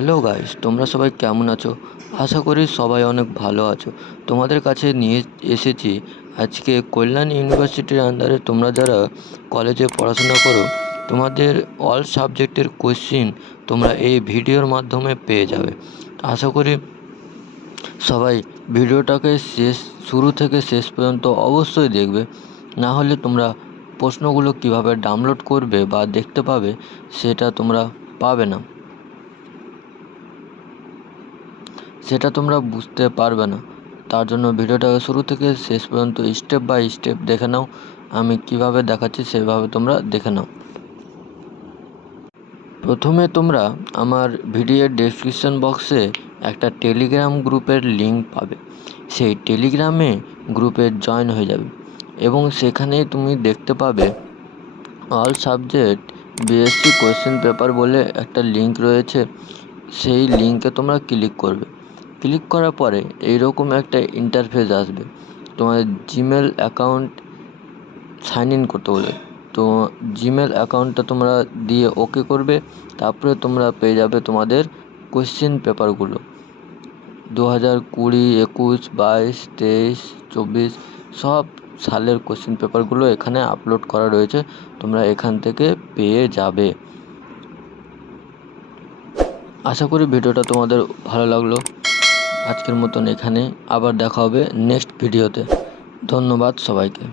Hello guys তোমরা সবাই কেমন আছো? আশা করি সবাই অনেক ভালো আছো। তোমাদের কাছে নিয়ে এসেছি আজকে কল্যাণ ইউনিভার্সিটির আন্ডারে তোমরা যারা কলেজে পড়াশোনা করো, তোমাদের অল সাবজেক্টের কোশ্চিন তোমরা এই ভিডিওর মাধ্যমে পেয়ে যাবে। আশা করি সবাই ভিডিওটাকে শেষ, শুরু থেকে শেষ পর্যন্ত অবশ্যই দেখবে। না হলে তোমরা প্রশ্নগুলো কীভাবে ডাউনলোড করবে বা দেখতে পাবে, সেটা তোমরা পাবে না। সেটা তোমরা বুঝতে পারবে না। তার জন্য ভিডিওটাকে শুরু থেকে শেষ পর্যন্ত স্টেপ বাই স্টেপ দেখে নাও। আমি কীভাবে দেখাচ্ছি সেভাবে তোমরা দেখে নাও। প্রথমে তোমরা আমার ভিডিওর ডেসক্রিপশন বক্সে একটা টেলিগ্রাম গ্রুপের লিঙ্ক পাবে। সেই টেলিগ্রামে গ্রুপে জয়েন হয়ে যাবে এবং সেখানে তুমি দেখতে পাবে all subject BSc question paper বলে একটা লিঙ্ক রয়েছে। সেই লিঙ্কে তোমরা ক্লিক করবে। ক্লিক করার পরে এইরকম একটা ইন্টারফেস আসবে। তোমার জিমেল অ্যাকাউন্ট সাইন ইন করতে বলে। তো জিমেল অ্যাকাউন্টটা তোমরা দিয়ে ওকে করবে। তারপরে তোমরা পেয়ে যাবে তোমাদের কোশ্চেন পেপারগুলো দু হাজার কুড়ি, একুশ, বাইশ, তেইশ, চব্বিশ সব সালের কোশ্চেন পেপারগুলো এখানে আপলোড করা রয়েছে। তোমরা এখান থেকে পেয়ে যাবে। আশা করি ভিডিওটা তোমাদের ভালো লাগল। আজকের মতন এখানে আবার দেখা হবে নেক্সট ভিডিওতে ধন্যবাদ সবাইকে।